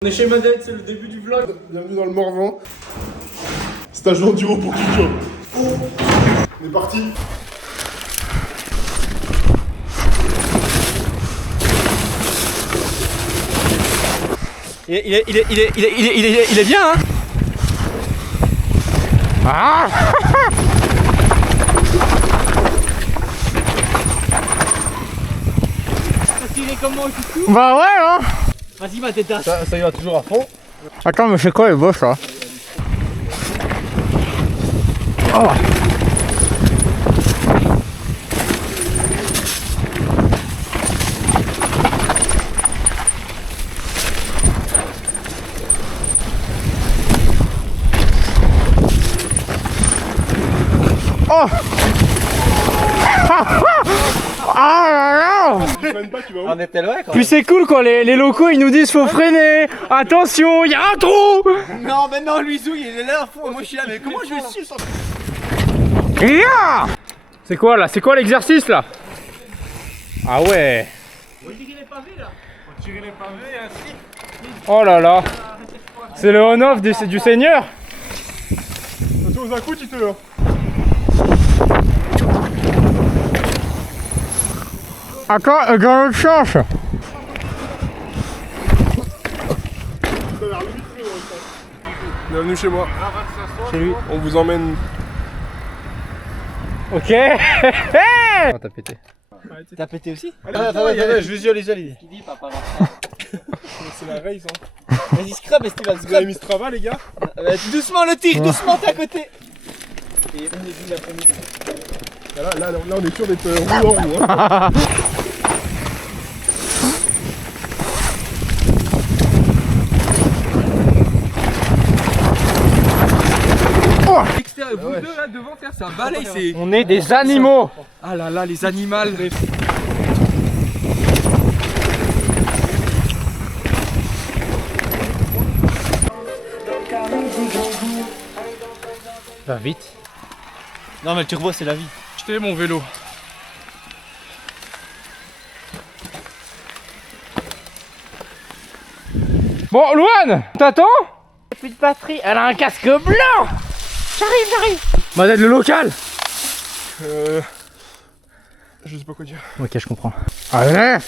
On est chez Madette, c'est le début du vlog. Bienvenue dans le Morvan. Stage d'enduro pour Kiko. On est parti. Il est bien, hein. Ah. Il est comment tout? Bah ouais hein. Vas-y ma tête. Ça y va toujours à fond. Attends mais c'est quoi les boss là? Oh. Oh. Ah là là. On était loin quand Puis c'est cool quand les locaux ils nous disent faut freiner. Attention, il y a un trou. Non mais non, Luisou il est là à fond, moi je suis là, mais comment je vais suivre sans... Yeah. C'est quoi là? C'est quoi l'exercice là? Ah ouais. Faut tirer les pavés là. Faut tirer les pavés ainsi. Oh là là. C'est le on-off du Seigneur. Attention aux à-coups, Tito. Là. Attends, dans l'autre sens. Bienvenue chez moi. Chez lui. On vous emmène. Ok. Oh, t'as pété. T'as pété aussi? Attends, je visualise. Ce qu'il dit papa. C'est la race, hein. Vas-y scrap, est-ce qu'il va Vous avez scrap? mis Strava, les gars? Doucement le tir, doucement t'es à côté. Et on est vu l'après-midi. Là, on est sûr d'être roue en roue. Hein. L'extérieur, vous deux là devant faire ça, balai c'est... On est des animaux. Ah là là, les animaux. Va vite. Non mais le turbo c'est la vie. Jetez mon vélo. Bon, Louane, t'attends? Plus de batterie, elle a un casque blanc. J'arrive. Madette, le local. Je sais pas quoi dire. Ok, je comprends. Allez.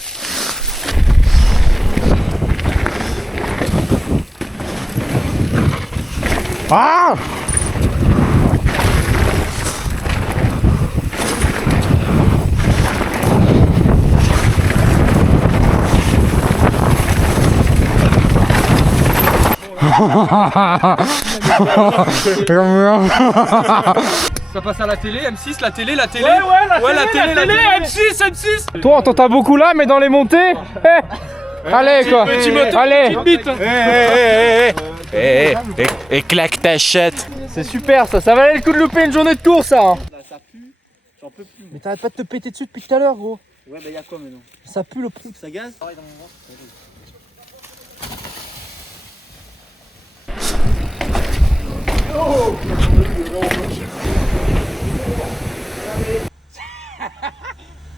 Ah. Ça passe à la télé, M6, la télé. Ouais, la télé, M6. Toi, on t'entend beaucoup là, mais dans les montées. Allez quoi. Allez. Et claque ta chatte. C'est super ça. Ça valait le coup de louper une journée de course ça. Ça pue, j'en peux plus. Mais t'arrêtes pas de te péter dessus depuis tout à l'heure gros. Ouais bah y'a quoi maintenant? Ça pue le prout. Ça gaz?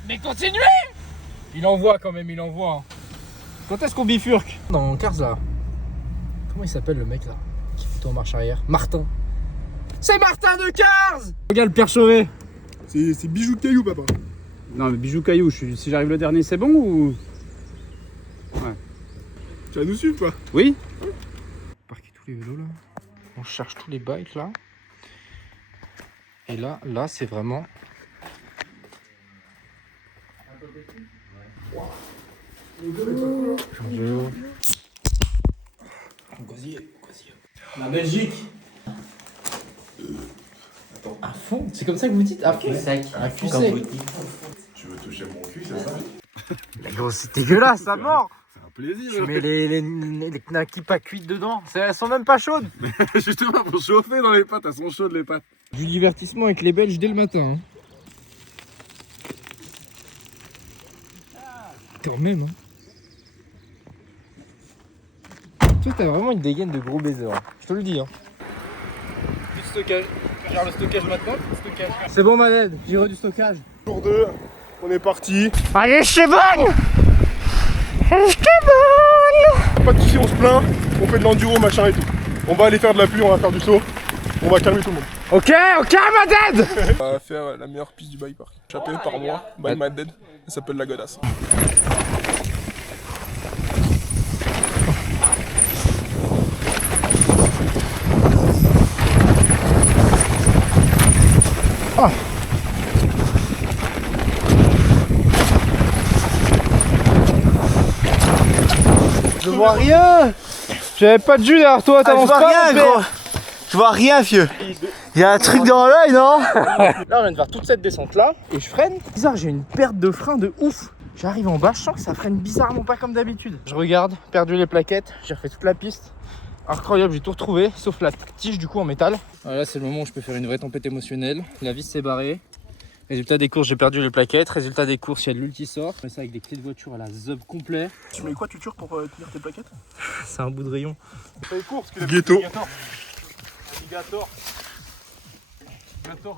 Mais continuez. Il envoie quand même, il envoie. Quand est-ce qu'on bifurque? Dans Cars là. Comment il s'appelle le mec là qui fait tout en marche arrière? Martin. C'est Martin de Cars. Regarde le père Chauvet. C'est bijoux de caillou, papa. Non mais bijou caillou, si j'arrive le dernier c'est bon ou... Tu vas nous suivre, quoi? Oui. Parquer tous les vélos là. On cherche tous les bikes là. Et là c'est vraiment... Bonjour. La Belgique. Attends. À fond, c'est comme ça que vous dites? À fond. Sec. Un cul sec. Tu veux toucher mon cul, c'est ça? Mais gros, c'est dégueulasse, à mort. C'est un plaisir. Tu mets les knackis pas cuites dedans. Elles sont même pas chaudes. Justement, pour chauffer dans les pattes, elles sont chaudes, les pattes. Du divertissement avec les Belges dès le matin. Quand même. Toi, t'as vraiment une dégaine de gros baiser. Je te le dis. Du stockage. Genre le stockage maintenant, stockage. C'est bon, Maned. J'ai du stockage. Jour 2, on est parti. Allez, c'est bon. Allez, c'est bon. pas de soucis, on se plaint, on fait de l'enduro, machin et tout. On va aller faire de la pluie, on va faire du saut, on va calmer tout le monde. Ok, ma dead. On va faire la meilleure piste du bike park. Échappée par moi, by my dead. Elle s'appelle la Godasse. Je vois rien. J'avais pas de jus derrière toi, Je t'avances vois pas. rien, mon père. gros. Je vois rien, vieux. Il y a un truc dans l'œil, non? Là, on vient de faire toute cette descente là et je freine. Bizarre, j'ai une perte de frein de ouf. J'arrive en bas, je sens que ça freine bizarrement pas comme d'habitude. Je regarde, perdu les plaquettes, j'ai refait toute la piste. Incroyable, j'ai tout retrouvé, sauf la tige du coup en métal. Là, c'est le moment où je peux faire une vraie tempête émotionnelle. La vis s'est barrée. Résultat des courses, j'ai perdu les plaquettes. Résultat des courses, il y a de l'ulti sort. Je fais ça avec des clés de voiture à la zub complet. Tu mets quoi, tu tures pour tenir tes plaquettes? C'est un bout de rayon. Fais les courses, Ghetto. Alligator.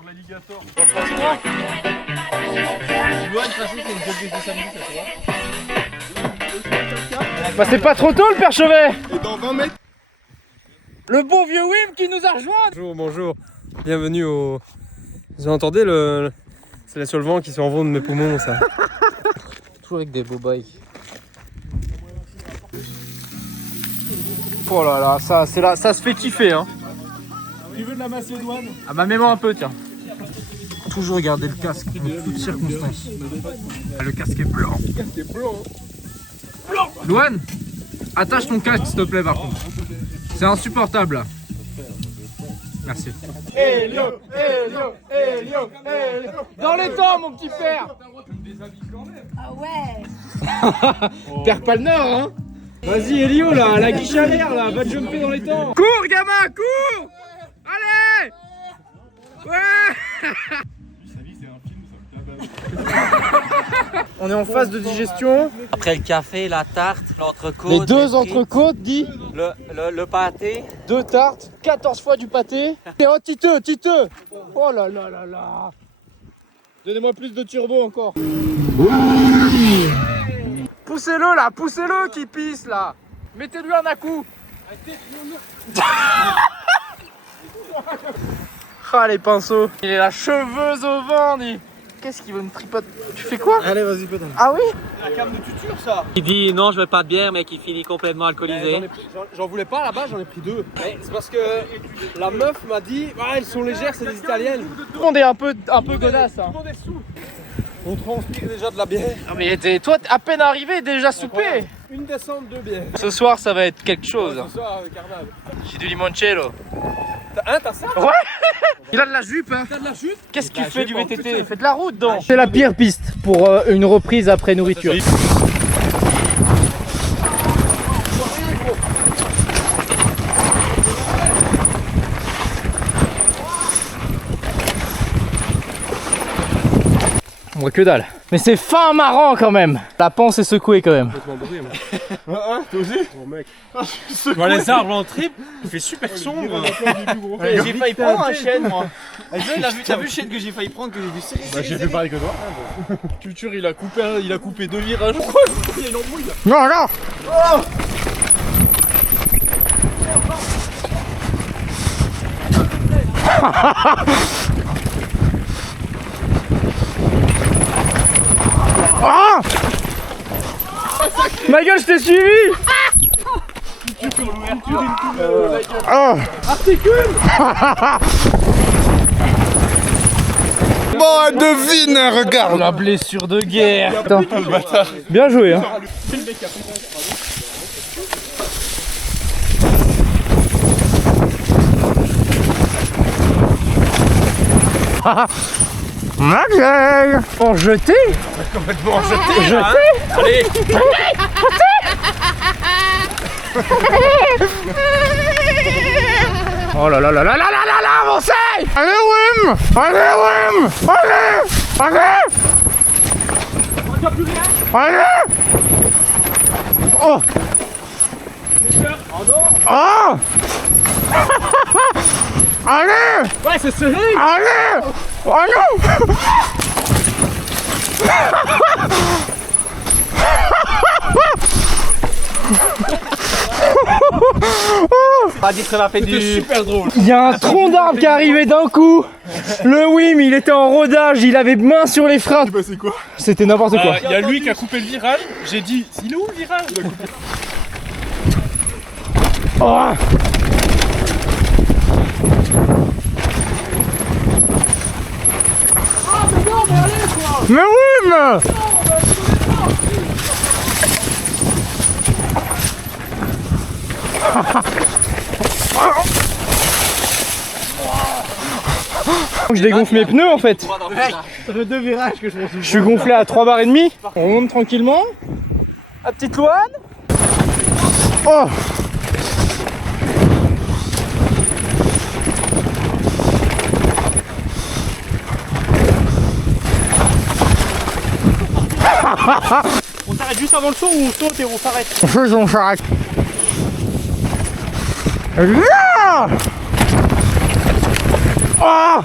L'alligator. Bah, c'est pas trop tôt le père Chevet. Et dans 20 mètres. Le beau vieux Wim qui nous a rejoint. Bonjour, bonjour. Bienvenue au... Vous entendez c'est la solvant qui se envole de mes poumons, ça. Toujours avec des beaux bikes. Oh là là, ça se fait kiffer hein. Tu veux de la Macédoine? Ah bah mets-moi un peu tiens. Toujours garder le casque en toutes circonstances. Ah, le casque est blanc. Le casque est blanc. Louane, attache ton casque s'il te plaît par contre. C'est insupportable là. Merci. Elio. Dans les temps mon petit père. Ah ouais. Perds pas le nord hein. Vas-y Elio là, la guiche à l'air là, va te jumper dans les temps. Cours gamin, cours. Allez. Ouais. On est en phase de digestion. Après le café, la tarte, l'entrecôte. Les deux frites, entrecôtes, dit. le pâté. 2 tartes, 14 fois du pâté. Et oh, titeux. Oh là là là là. Donnez-moi plus de turbo encore. Poussez-le là, poussez-le qui pisse là. Mettez-lui un à-coup. Ah les pinceaux. Il est la cheveuse au vent, dit. Qu'est-ce qu'il veut me tripoter? Tu fais quoi? Allez, vas-y, pédale. Ah oui? La cam de tuture, ça. Il dit non, je veux pas de bière, mais qui finit complètement alcoolisé. J'en voulais pas là-bas, j'en ai pris 2. C'est parce que la meuf m'a dit elles sont légères, c'est des italiennes. Tout le monde est un peu godasse. Hein. Tout le monde est sous. On transpire déjà de la bière. Ah mais toi, à peine arrivé, déjà soupé. Une descente de bière. Ce soir, ça va être quelque chose. Ce soir, carnage. J'ai du limoncello. T'as ça? Ouais. Il a de la jupe hein. T'as de la chute? Qu'est-ce qu'il fait du VTT? Fais de la route donc. C'est la pire piste pour une reprise après nourriture. On voit que dalle. Mais c'est fin marrant quand même. La panse est secouée quand même. Toi aussi? Bon mec. Dans les arbres en trip, il fait super sombre. J'ai failli prendre un chêne, moi. T'as vu le chêne que j'ai failli prendre, que j'ai vu serrer. Bah j'ai fait pareil que toi. Culture, il a coupé 2 virages. Il y a une embrouille là. Non, non. Ah! Ma gueule, je t'ai suivi! Ah! Articule! Bon, devine, regarde. La blessure de guerre! Attends. Bien joué, hein! Magueille! En jeté? Complètement jeté. Jeté? Allez. Oh là là là là là là là là, avancez! Allez Wim! Allez Wim! Allez! Allez! Allez! Oh! Oh! Allez! Ouais, c'est serré. Allez! Oh non! On a dit qu'on a fait du... Super drôle. Il y a un tronc d'arbre qui est arrivé d'un coup. Le Wim, il était en rodage, il avait main sur les freins. Bah c'est quoi? C'était n'importe quoi. Il y a lui qui a coupé le virage. J'ai dit, il est où le virage? Oh. Mais Wim! Je dégonfle mes pneus en fait. Je suis gonflé à 3 bars et demi. On monte tranquillement. La petite Louane. Oh! On s'arrête juste avant le saut ou on saute et on s'arrête? On s'arrête. Là! Oh!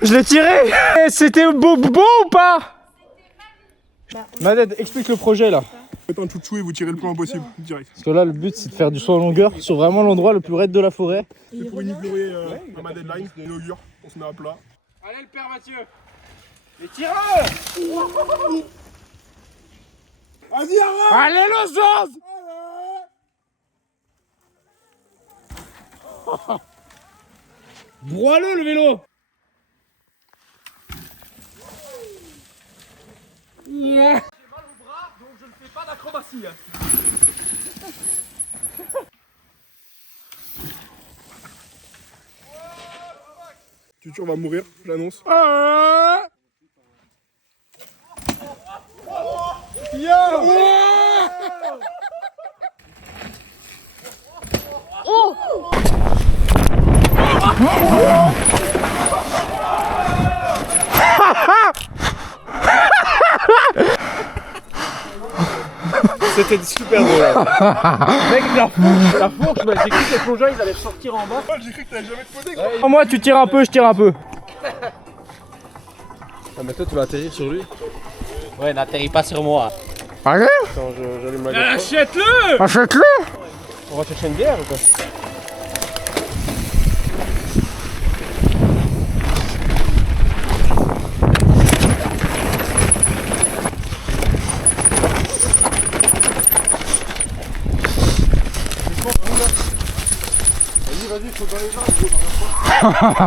Je l'ai tiré! C'était beau ou pas? Maded, explique le projet là. Faites un chouchou et vous tirez le plus loin possible, direct. Parce que là, le but c'est de faire du saut en longueur sur vraiment l'endroit le plus raide de la forêt. C'est pour inaugurer ma deadline, on inaugure, on se met à plat. Allez le père Mathieu! Les tireurs! Vas-y, arrête! Allez le chose! Broie-le le vélo! Tutur va mourir, j'annonce. C'était super drôle. Mec, la fourche, j'ai cru que les plongeurs ils allaient sortir en bas. J'ai cru que t'avais jamais posé, gros. Moi tu tires un peu, je tire un peu. Ah, mais toi, tu vas atterrir sur lui. Ouais, n'atterris pas sur moi. Allez, Quand j'allume la GoPro. Achète-le! achète-le! On va chercher une bière ou quoi? Vas-y, faut dans les arbres, gros.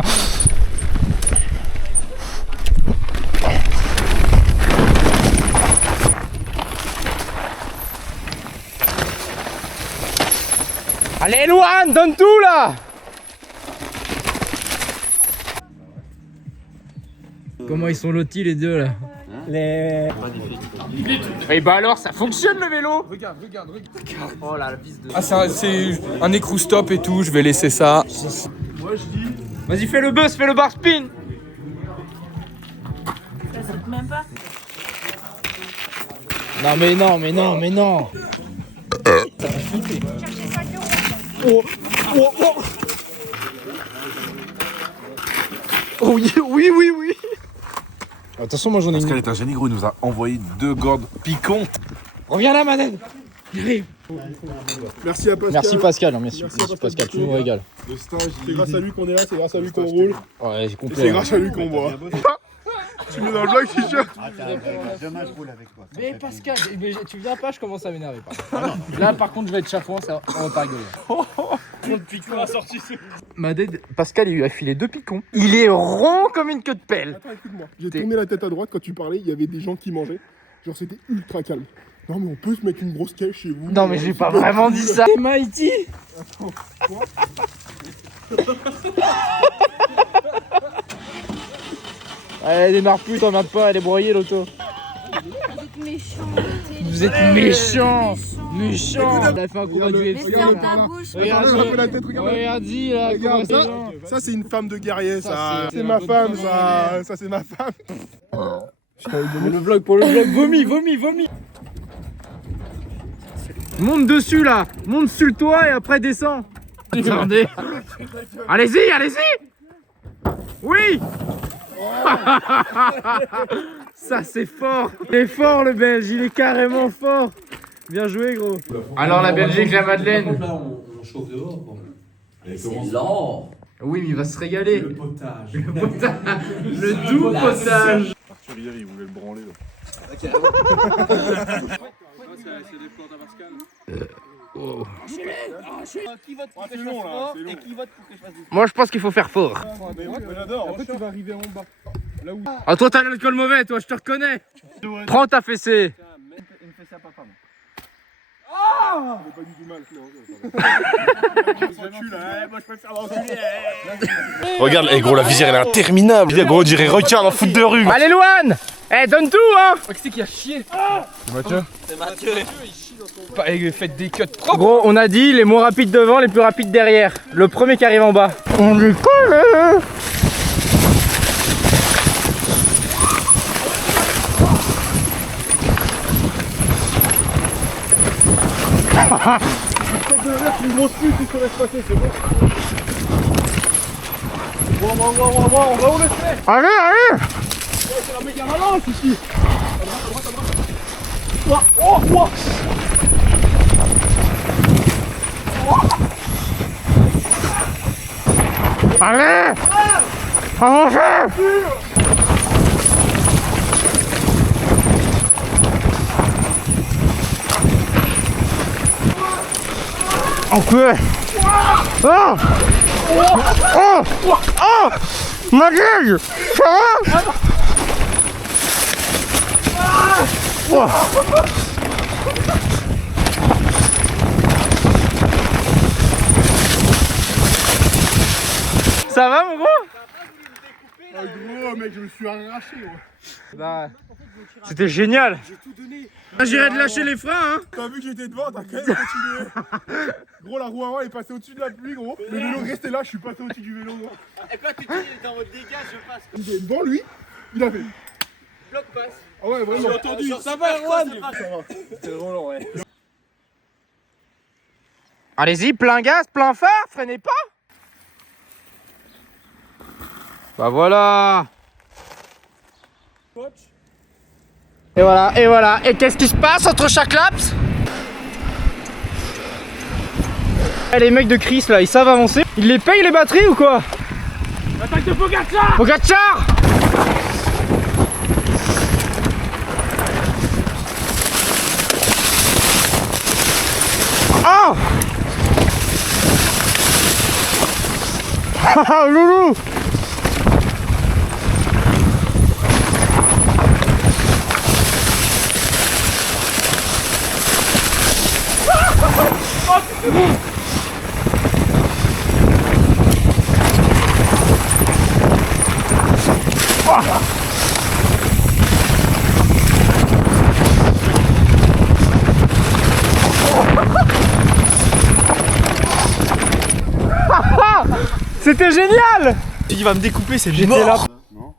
Allez Louane, donne tout là! Comment ils sont lotis les deux là? Les... Et bah alors ça fonctionne le vélo! Oh là, la piste de... Ah, c'est un écrou stop et tout, je vais laisser ça. Vas-y fais le buzz, fais le bar spin! Ça saute même pas. Non mais non, mais non, mais non! Oh oui, oui, oui, oui! Attention, moi j'en ai Parce une. qu'elle est un génie, gros, il nous a envoyé 2 gourdes piquantes. Reviens là, Maned! Merci à Pascal. Merci Pascal, non, merci, Merci merci Pascal, tu nous régales. Le stage, c'est grâce à lui qu'on est là, c'est grâce à lui qu'on roule. Ouais, j'ai Et c'est compris. grâce à lui qu'on boit. Tu mets dans le vlog, Tutur? Mais Pascal, tu viens pas, je commence à m'énerver. Là par contre je vais être chafouin, ça on va pas rigoler. Maded, Pascal il lui a filé 2 picons. Il est rond comme une queue de pelle. Attends, écoute-moi. J'ai tourné la tête à droite quand tu parlais, il y avait des gens qui mangeaient. Genre c'était ultra calme. Non mais on peut se mettre une grosse caisse chez vous. Non mais j'ai pas vraiment dit ça. C'est Mighty. Elle démarre plus, t'emmerdes pas, elle est broyée l'auto. Vous êtes méchants. Méchants. Elle a fait un combat du UFC. Ferme ta bouche. Regarde la tête, regarde. Regarde-y là, Regarde comment ça. c'est. Ça c'est une femme de guerrier, Ça, ça. c'est C'est ma un femme, peu ça. Ça c'est ma femme. Pour le vlog, vomis. Monte dessus là, monte sur le toit et après descends. Attendez. Allez-y. Oui. Ça c'est fort. Il est fort le Belge, il est carrément fort. Bien joué gros. Alors la Belgique, la Madeleine. chauffe dehors. Quoi. C'est lent. Oui, mais il va se régaler. Le potage. Le potage. Le doux potage. Arthur hier, il voulait le branler là. C'est des plantes à Pascal. Qui vote pour que je fasse fort et qui vote pour que je fasse du Moi, je pense qu'il faut faire fort. Mais ouais, j'adore. Après, tu vas arriver en bas. Là où. Ah, toi, t'as l'alcool mauvais, toi, je te reconnais. Prends ta fessée. Une fesse à papa. C'est pas du tout mal. Moi, je préfère l'enculer. Regarde, gros, la visière elle est interminable. Gros, on dirait requin dans foot de rue. Allez, Louane. Eh, donne tout, hein. Qui c'est qui a chié C'est Mathieu. Faites des cuts propres. Gros, on a dit les moins rapides devant, les plus rapides derrière. Le premier qui arrive en bas. On est collé. Une grosse pute qui se laisse passer, c'est bon. Bon, on va où le fait. Allez, allez. C'est la méga balance ici. Oh. Allez. Avancez. Enculé. Oh. Ma gueule. Ça va. Ça va, mon gros? Oh, gros, mec, je me suis arraché. Bah, c'était génial. J'irai de lâcher les freins, hein. T'as vu que j'étais devant, t'as quand même continué. Gros, la roue avant est passée au-dessus de la pluie, gros. Le vélo restait là, je suis passé au-dessus du vélo, gros. Et quand tu dis il était en mode dégage, je passe. Il était devant lui, il a fait. Bloc passe. Ah ouais, vraiment. J'ai entendu. Ça va, Erwan. C'est Roland, ouais. Allez-y, plein gaz, plein phare, freinez pas. Bah voilà. Et voilà, et voilà. Et qu'est-ce qui se passe entre chaque laps? Eh, les mecs de Chris là, ils savent avancer. Ils les payent les batteries ou quoi? L'attaque de Pogacar! Pogacar! Oh! Haha, loulou! C'était génial! Il va me découper, c'est J'étais là.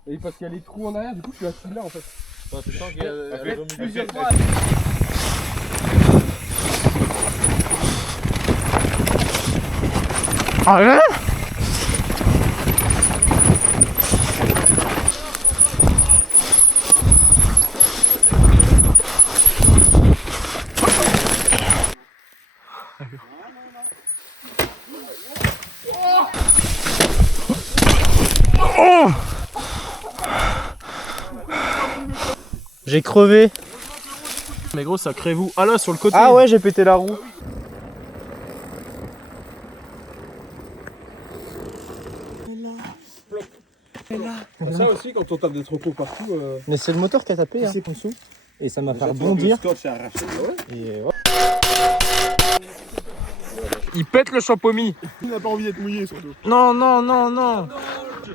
Et parce qu'il y a les trous en arrière, du coup, je suis assis là en fait. plusieurs fois. Allez! Oh! J'ai crevé. Mais gros, ça crée vous. Ah là, sur le côté. Ah ouais, j'ai pété la roue. Ça aussi, quand on tape des trocos partout. Mais c'est le moteur qui a tapé hein, en dessous. Et ça m'a fait rebondir. Et ouais. Il pète le champomis. Il n'a pas envie d'être mouillé surtout. Non, non, non, non.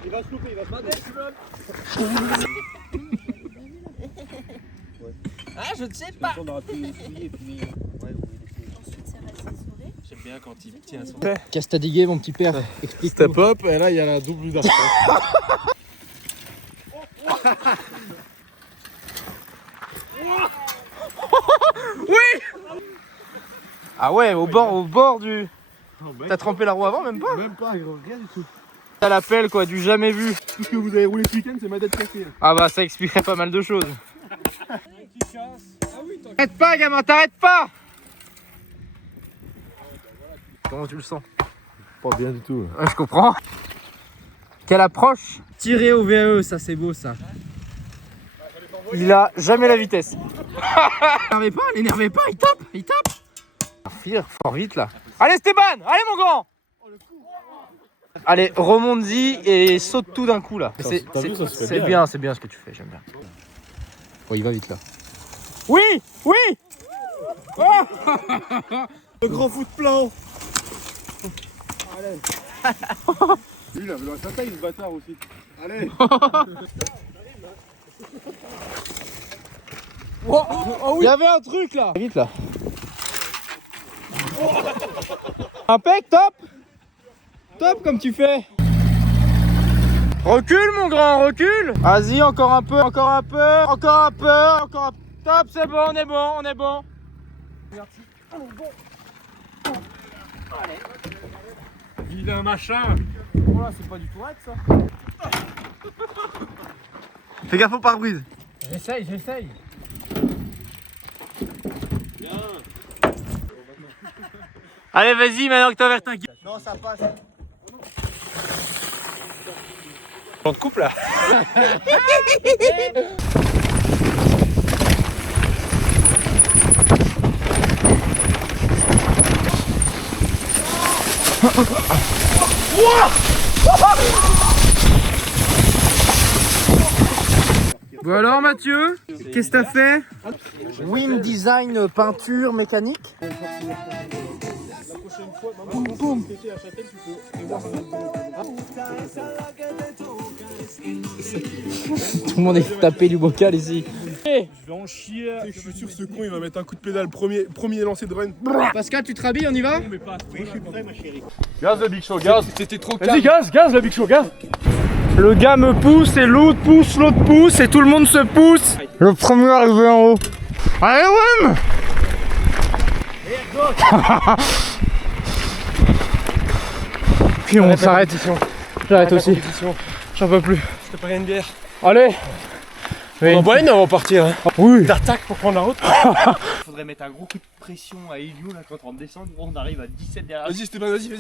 Il va se louper, il va se battre. Ah, je ne sais pas. J'aime bien quand il tient son. Qu'est-ce que t'as digué, mon petit père? Explique. Step up, et là il y a la double d'arc. Ah ouais, au bord du. T'as trempé la roue avant, même pas? Même pas, gros, rien du tout. T'as l'appel quoi, du jamais vu. Tout ce que vous avez roulé ce week-end, c'est ma tête cassée. Ah bah ça expliquerait pas mal de choses. T'arrêtes pas, gamin, t'arrêtes pas! Comment tu le sens? Pas bien du tout. Ouais, je comprends. Quelle approche! Tirer au VAE, ça c'est beau ça. Il a jamais la vitesse. L'énervez pas, il tape, il tape. Fire fort vite là. Allez Stéban, allez mon grand. Allez, remonte-y et saute tout d'un coup là. C'est bien ce que tu fais, j'aime bien. Oh, il va vite là. Oui, oui. Le grand foot plan. Lui, il avait la taille, ce bâtard aussi. Allez. Il y avait un truc là. Vite là. Impec, top. Top comme tu fais. Recule mon grand, recule. Vas-y, encore un peu, encore un peu, encore un peu, encore un peu. Top, c'est bon, on est bon, on est bon. Vilain machin. Oh là, c'est pas du tout raide ça. Fais gaffe au pare-brise. J'essaye. Allez, vas-y, maintenant que t'as ouvert ta gueule. Non, ça passe. On te coupe là. Bon alors Mathieu, qu'est-ce que t'as fait? Win Design peinture mécanique. Tout le monde est tapé du bocal ici. Je vais en chier. Je suis sûr que ce con il va mettre un coup de pédale. Premier lancé de run. Pascal, tu te rhabilles, on y va? Gaz le Big Show, gaz. C'était trop Vas-y, gaz le Big Show, gaz. Le gars me pousse et l'autre pousse et tout le monde se pousse. Le premier arrivé en haut. Allez, Wim. Puis on s'arrête. J'arrête aussi. J'en peux plus. Je te parie une bière. Allez. On en boit une avant de partir. Hein. Oui. D'attaque pour prendre la route. Faudrait mettre un gros coup de pression à Elio là quand on descend. On arrive à 17 derrière. Vas-y Stéphane, vas-y.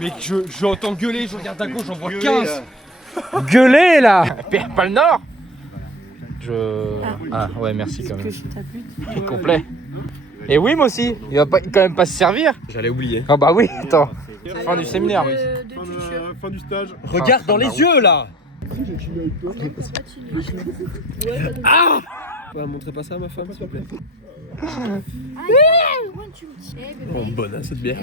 Mec, j'entends gueuler, je regarde à gauche, j'en vois 15. Gueuler là. Perds pas le nord. Ah ouais, merci quand même. Complet. Et Wim aussi, il va quand même pas se servir. J'allais oublier. Ah bah oui, attends. Fin du séminaire. Fin du stage. Regarde dans les yeux là. Bah, montrez pas ça à ma femme, s'il vous plaît. tu me dis. Bon, bonne, hein, cette bière.